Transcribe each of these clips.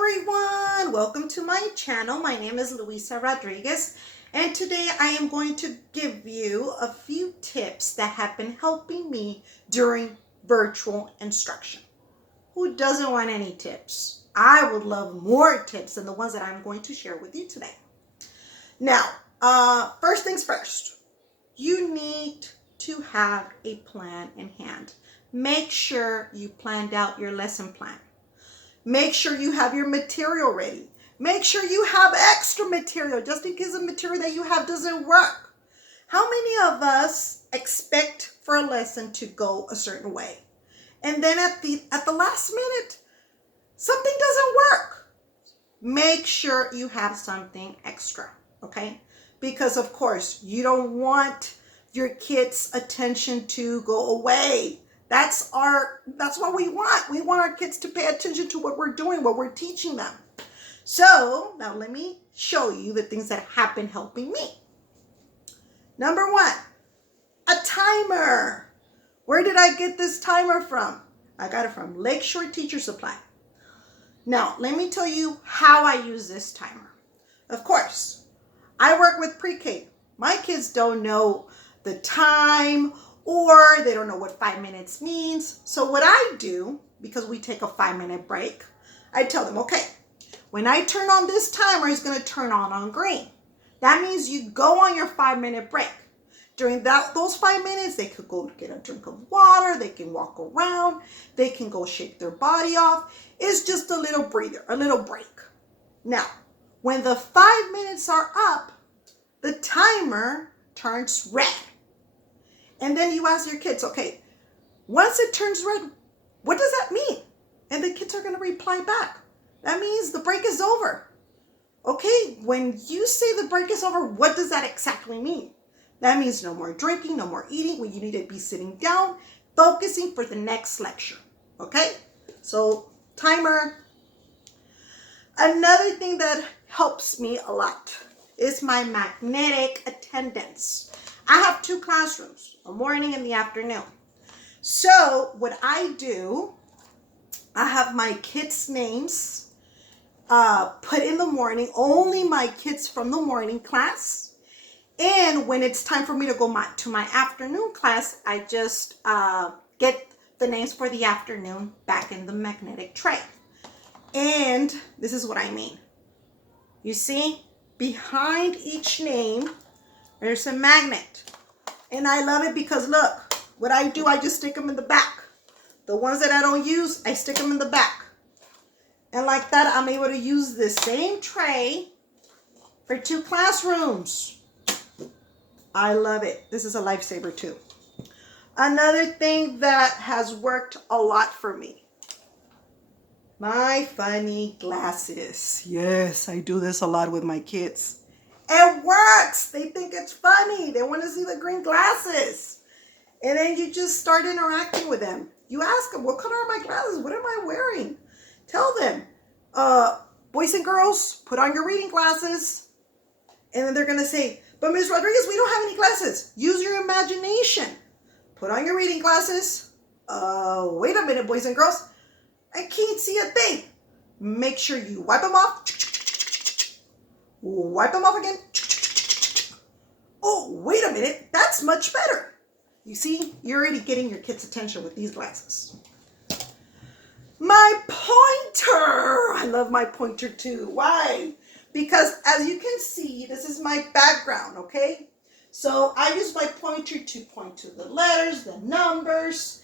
everyone, welcome to my channel. My name is Luisa Rodriguez, and today I am going to give you a few tips that have been helping me during virtual instruction. Who doesn't want any tips? I would love more tips than the ones that I'm going to share with you today. Now, first things first, you need to have a plan in hand. Make sure you planned out your lesson plan. Make sure you have your material ready. Make sure you have extra material just in case the material that you have doesn't work. How many of us expect for a lesson to go a certain way, and then at the last minute, something doesn't work? Make sure you have something extra, okay? Because of course, you don't want your kids' attention to go away. That's what we want. We want our kids to pay attention to what we're doing, what we're teaching them. So now let me show you the things that have been helping me. Number one, a timer. Where did I get this timer from? I got it from Lakeshore Teacher Supply. Now, let me tell you how I use this timer. Of course, I work with pre-K. My kids don't know the time, or they don't know what 5 minutes means. So what I do, because we take a 5-minute break, I tell them, okay, when I turn on this timer, it's going to turn on green. That means you go on your 5-minute break. During those 5 minutes, they could go get a drink of water, they can walk around, they can go shake their body off. It's just a little breather, a little break. Now, when the 5 minutes are up, the timer turns red. And then you ask your kids, okay, once it turns red, what does that mean? And the kids are going to reply back. That means the break is over. Okay, when you say the break is over, what does that exactly mean? That means no more drinking, no more eating, when you need to be sitting down, focusing for the next lecture. Okay, so timer. Another thing that helps me a lot is my magnetic attendance. I have 2 classrooms, a morning and the afternoon. So what I do, I have my kids' names put in the morning, only my kids from the morning class. And when it's time for me to go to my afternoon class, I just get the names for the afternoon back in the magnetic tray. And this is what I mean. You see, behind each name, there's a magnet. And I love it because look, what I do, I just stick them in the back. The ones that I don't use, I stick them in the back. And like that, I'm able to use the same tray for 2 classrooms. I love it. This is a lifesaver too. Another thing that has worked a lot for me, my funny glasses. Yes, I do this a lot with my kids. It works. They think it's funny. They want to see the green glasses. And then you just start interacting with them. You ask them, what color are my glasses? What am I wearing? Tell them, boys and girls, put on your reading glasses. And then they're going to say, but Ms. Rodriguez, we don't have any glasses. Use your imagination. Put on your reading glasses. Wait a minute, boys and girls. I can't see a thing. Make sure you wipe them off. Wipe them off again. Oh, wait a minute. That's much better. You see, you're already getting your kids' attention with these glasses. My pointer. I love my pointer too. Why? Because as you can see, this is my background, okay? So I use my pointer to point to the letters, the numbers.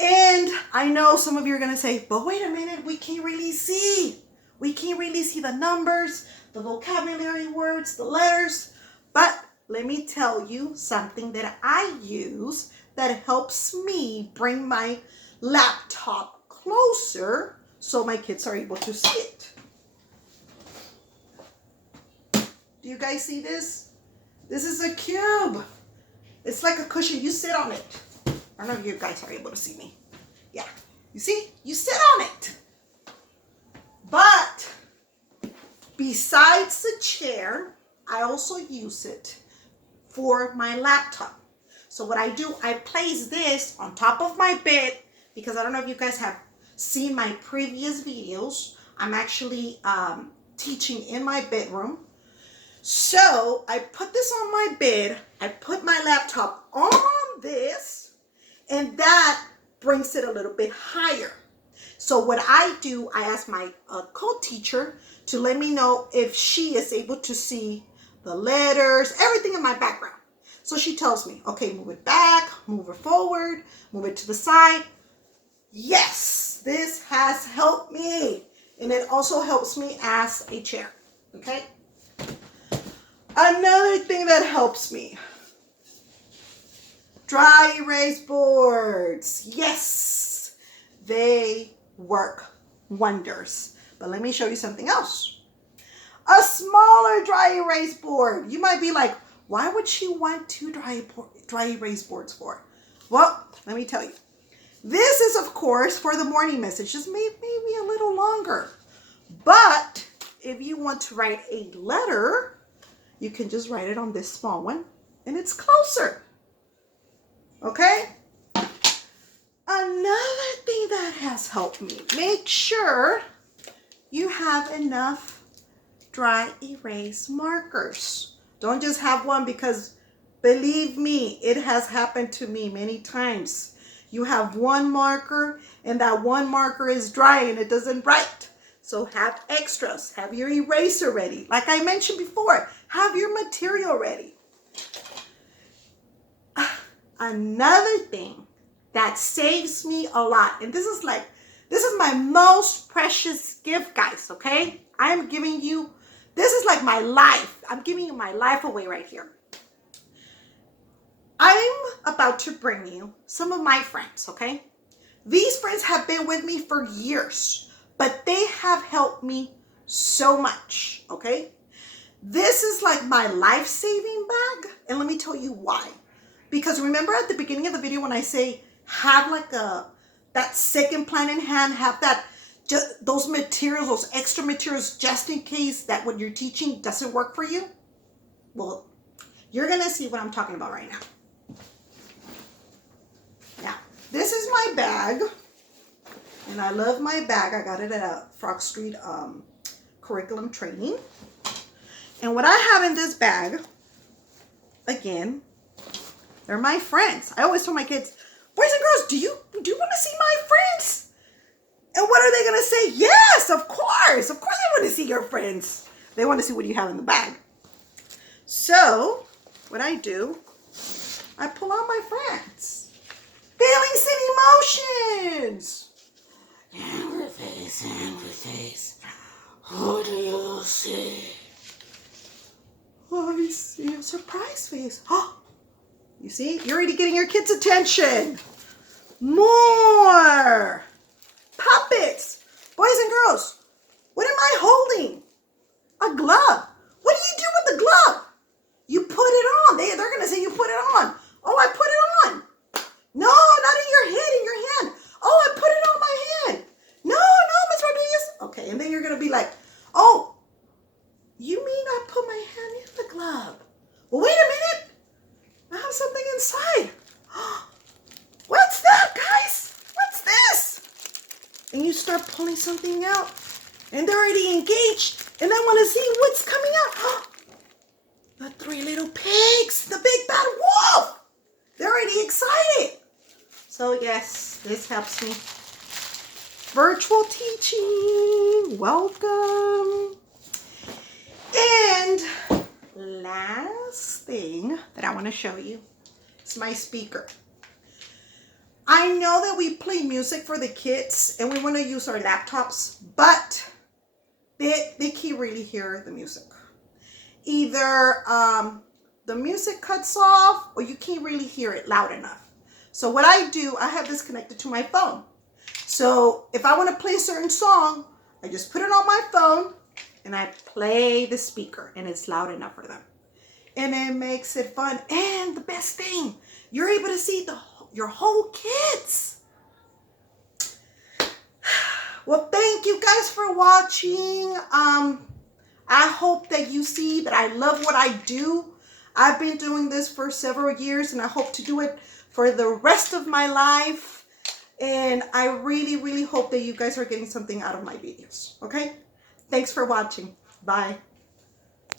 And I know some of you are going to say, but wait a minute, we can't really see. We can't really see the numbers, the vocabulary words, the letters. But let me tell you something that I use that helps me bring my laptop closer so my kids are able to see it. Do you guys see this? This is a cube. It's like a cushion. You sit on it. I don't know if you guys are able to see me. Yeah. You see? You sit on it. But besides the chair, I also use it for my laptop. So what I do, I place this on top of my bed because I don't know if you guys have seen my previous videos. I'm actually teaching in my bedroom. So I put this on my bed. I put my laptop on this, and that brings it a little bit higher. So what I do, I ask my co-teacher to let me know if she is able to see the letters, everything in my background. So she tells me, okay, move it back, move it forward, move it to the side. Yes, this has helped me. And it also helps me as a chair, okay? Another thing that helps me, dry erase boards. Yes, they work wonders. But let me show you something else. A smaller dry erase board. You might be like, why would she want two dry erase boards for? Well, let me tell you. This is, of course, for the morning message. Just maybe a little longer. But if you want to write a letter, you can just write it on this small one, and it's closer. Okay? Another thing that has helped me, make sure you have enough dry erase markers. Don't just have one, because believe me, it has happened to me many times. You have one marker and that one marker is dry and it doesn't write. So have extras, have your eraser ready. Like I mentioned before, have your material ready. Another thing that saves me a lot, and this is my most precious gift, guys, okay? I'm giving you, this is like my life. I'm giving you my life away right here. I'm about to bring you some of my friends, okay? These friends have been with me for years, but they have helped me so much, okay? This is like my life-saving bag, and let me tell you why. Because remember at the beginning of the video when I say have like that second plan in hand, have that, just those materials, those extra materials, just in case that what you're teaching doesn't work for you? Well, you're gonna see what I'm talking about right now. Now, this is my bag, and I love my bag. I got it at a Frog Street curriculum training. And what I have in this bag, again, they're my friends. I always tell my kids, boys and girls, do you want to see my friends? And what are they going to say? Yes, of course. Of course they want to see your friends. They want to see what you have in the bag. So, what I do, I pull out my friends. Feelings and emotions. Angry face. Who do you see? I see a surprise face. Oh, you see? You're already getting your kids' attention. More. Puppets. Boys and girls, what am I holding? A glove. What do you do with the glove? You put it on. They're going to say you put it on. Oh, I put it on. No, not in your head, in your hand. Oh, I put it on my hand. No, Ms. Rodriguez. Okay, and then you're going to be like, oh, you mean I put my hand in the glove? Well, wait a minute. I have something inside. What's that, guys? What's this? And you start pulling something out, and they're already engaged, and they want to see what's coming out. The three little pigs, the big bad wolf. They're already excited. So yes, this helps me. Virtual teaching, welcome. And last thing that I want to show you is my speaker. I know that we play music for the kids and we want to use our laptops, but they can't really hear the music. Either the music cuts off or you can't really hear it loud enough. So what I do, I have this connected to my phone. So if I want to play a certain song, I just put it on my phone and I play the speaker and it's loud enough for them. And it makes it fun. And the best thing, you're able to see your whole kids. Well, thank you guys for watching. I hope that you see that I love what I do. I've been doing this for several years and I hope to do it for the rest of my life. And I really, really hope that you guys are getting something out of my videos. Okay? Thanks for watching. Bye.